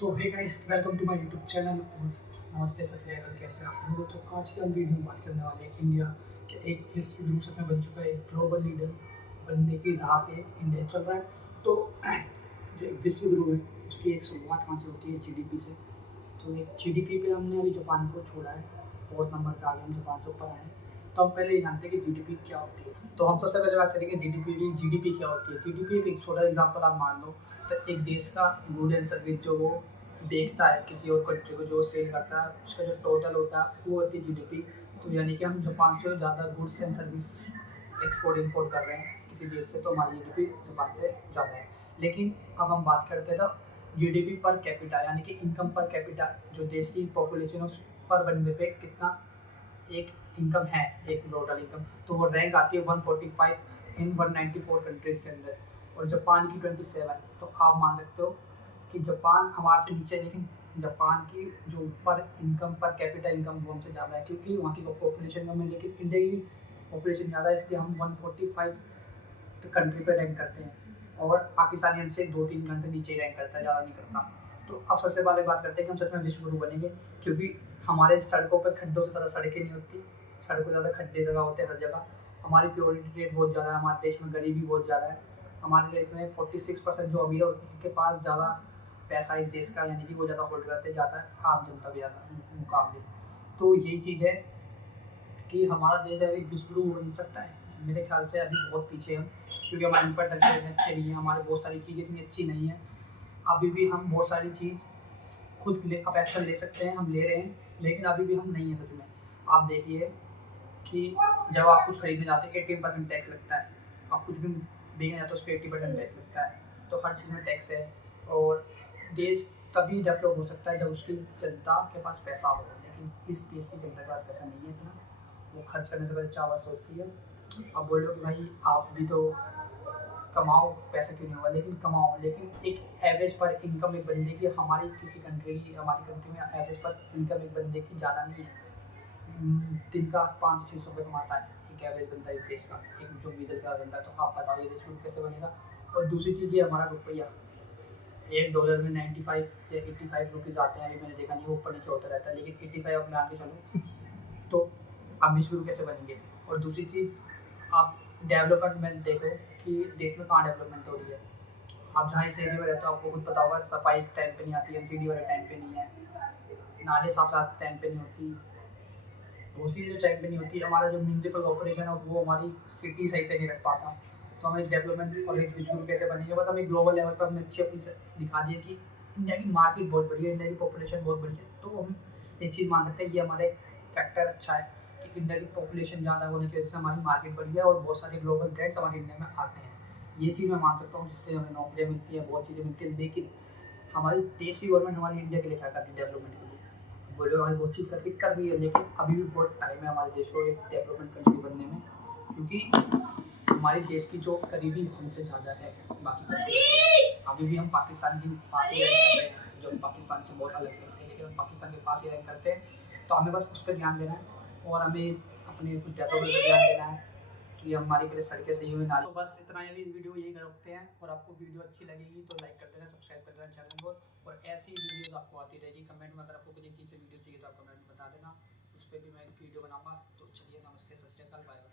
तो hey guys, welcome to my YouTube channel और नमस्ते सत श्री अकाल। कैसे आप लोग? तो आज की हम वीडियो में बात करने वाले हैं इंडिया के एक विश्व गुरु सच में बन चुका है, एक ग्लोबल लीडर बनने की राह पे इंडिया चल रहा है। तो जो एक विश्व गुरु है उसकी एक शुरुआत कहाँ से होती है? जीडीपी से। तो एक जीडीपी पे हमने अभी जापान को छोड़ा है, 4th नंबर पे आ गए हम, जापान से ऊपर आए हैं। तो हम पहले ये जानते हैं कि जीडीपी क्या होती है। तो हम सबसे पहले बात करेंगे जीडीपी की। जीडीपी क्या होती है? जीडीपी एक छोटा एग्जांपल आप मान लो, तो एक देश का गुड एंड सर्विस जो वो देखता है किसी और कंट्री को, जो सेल करता है, उसका जो टोटल होता है वो होती है जीडीपी। तो यानी कि हम जापान से ज़्यादा goods and service export import कर रहे हैं किसी देश से, तो हमारी जीडीपी जापान से ज़्यादा है। लेकिन अब हम बात करते हैं तो जीडीपी पर कैपिटा यानी कि इनकम पर कैपिटा, जो देश की पॉपुलेशन उस पर बनने पे कितना एक इनकम है, एक टोटल इनकम, तो वो रैंक आती है 145 इन 194 कंट्रीज़ के अंदर, और जापान की 27। तो आप मान सकते हो कि जापान हमारे से नीचे है, लेकिन जापान की जो ऊपर इनकम पर कैपिटल इनकम वो हमसे ज़्यादा है, क्योंकि वहाँ की पॉपुलेशन कम है लेकिन इंडिया की पॉपुलेशन ज़्यादा है, इसलिए हम 145 कंट्री पे रैंक करते हैं। और पाकिस्तानी हमसे 2-3 घंटे नीचे ही रैंक करता है, ज़्यादा नहीं करता। तो अब सबसे पहले बात करते हैं कि हम सच में विश्व गुरु बनेंगे, क्योंकि हमारे सड़कों पर खड्डों से ज़्यादा सड़कें नहीं होती, सड़कों ज़्यादा खड्डे जगह होते हैं हर जगह। हमारी प्योरिटी रेट बहुत ज़्यादा है, हमारे देश में गरीबी बहुत ज़्यादा है। हमारे देश में 46% जो अमीर है उनके पास ज़्यादा पैसा इस देश का, यानी कि वो ज़्यादा होल्ड करते जाता है आम जनता के ज़्यादा मुकाबले। तो यही चीज़ है कि हमारा देश अभी विश्व गुरु बन सकता है। मेरे ख्याल से अभी बहुत पीछे हम, क्योंकि हमारे इंफ्रास्ट्रक्चर इतने अच्छे नहीं है, हमारे बहुत सारी चीज़ें इतनी अच्छी नहीं है। अभी भी हम बहुत सारी चीज़ खुद अब एक्शन ले सकते हैं, हम ले रहे हैं, लेकिन अभी भी हम नहीं है सच में। आप देखिए कि जब आप कुछ खरीदने जाते हैं 18% टैक्स लगता है, आप कुछ भी बेचने जाते हो उस पर 80% टैक्स लगता है। तो हर चीज़ में टैक्स है। और देश तभी डेवलप हो सकता है जब उसकी जनता के पास पैसा हो, लेकिन इस देश की जनता के पास पैसा नहीं है इतना। वो खर्च करने से पहले 4 बार सोचती है। अब बोलो कि भाई आप भी तो कमाओ, पैसा क्यों नहीं होगा, लेकिन कमाओ। लेकिन एक एवरेज पर इनकम एक बंदे की, हमारी किसी कंट्री की, हमारी कंट्री में एवरेज पर इनकम एक बंदे की ज़्यादा नहीं है। दिन का 500-600 रुपये कमाता है एक एवरेज बंदा इस देश का, एक जो मिडिल क्लास बंदा है। तो आप बताओ ये देश कैसे बनेगा? और दूसरी चीज़ ये हमारा रुपया, $1 में 95 या 85 रुपीज़ आते हैं। अभी मैंने देखा नहीं, वो ऊपर नीचे होता रहता है, लेकिन 85 अब मैं आगे चलूँ तो आप विश्व गुरु कैसे बनेंगे? और दूसरी चीज़, आप डेवलपमेंट देखो कि देश में कहाँ डेवलपमेंट हो रही है। आप जहाँ इस एरिया में रहते हो आपको खुद पता होगा, सफाई टाइम पे नहीं आती, एमसीडी वाले टाइम पे नहीं है, नाले साफ साफ टाइम पे नहीं होती, बहुत सी चीज़ें टाइम पे नहीं होती। हमारा जो म्यूनसिपल कॉर्पोरेशन है वो हमारी सिटी सही से नहीं रख पाता। तो हमें डेवलपमेंट और एक विश्व गुरु कैसे बनेंगे? बस हमें ग्लोबल लेवल पर हमने अच्छी अपनी दिखा दिया कि इंडिया की मार्केट बहुत बड़ी है, इंडिया की पॉपुलेशन बहुत बड़ी है। तो हम एक चीज़ मान सकते हैं, ये हमारा एक फैक्टर अच्छा है कि इंडिया की पॉपुलेशन ज़्यादा होने की वजह से हमारी मार्केट बढ़ी है और बहुत सारे ग्लोबल ब्रांड्स हमारे इंडिया में आते हैं। ये चीज़ मैं मान सकता हूँ, जिससे हमें नौकरियाँ मिलती हैं, बहुत चीज़ें मिलती हैं। लेकिन हमारी देश की गवर्नमेंट हमारी इंडिया के लिए क्या करती है डेवलपमेंट के लिए? बोलेगा भाई बहुत चीज़ कर रही है, लेकिन अभी भी बहुत टाइम है हमारे देश को एक डेवलपमेंट कंट्री बनने में, क्योंकि हमारे देश की जो करीबी हमसे ज़्यादा है बाकी कंट्री से। अभी भी हम पाकिस्तान के पास ही रैंक कर रहे हैं, जो पाकिस्तान से बहुत अलग लगते हैं, लेकिन हम पाकिस्तान के पास ही रैंक करते हैं। तो हमें बस उस पर ध्यान देना है और हमें अपने कुछ डेवलपमेंट पर ध्यान देना है कि हमारी पहले सड़कें सही हुई, नाली। तो बस इतना ही, इस वीडियो यही करते हैं। और आपको वीडियो अच्छी लगेगी तो लाइक कर देना, सब्सक्राइब कर देना चैनल को, और ऐसी वीडियोस आपको आती रहेगी। कमेंट में अगर आपको किसी चीज़ से वीडियो चाहिए तो आप कमेंट में बता देना, उस पर भी मैं एक वीडियो बनाऊंगा। तो चलिए, नमस्ते, सत श्री अकाल, बाय बाय।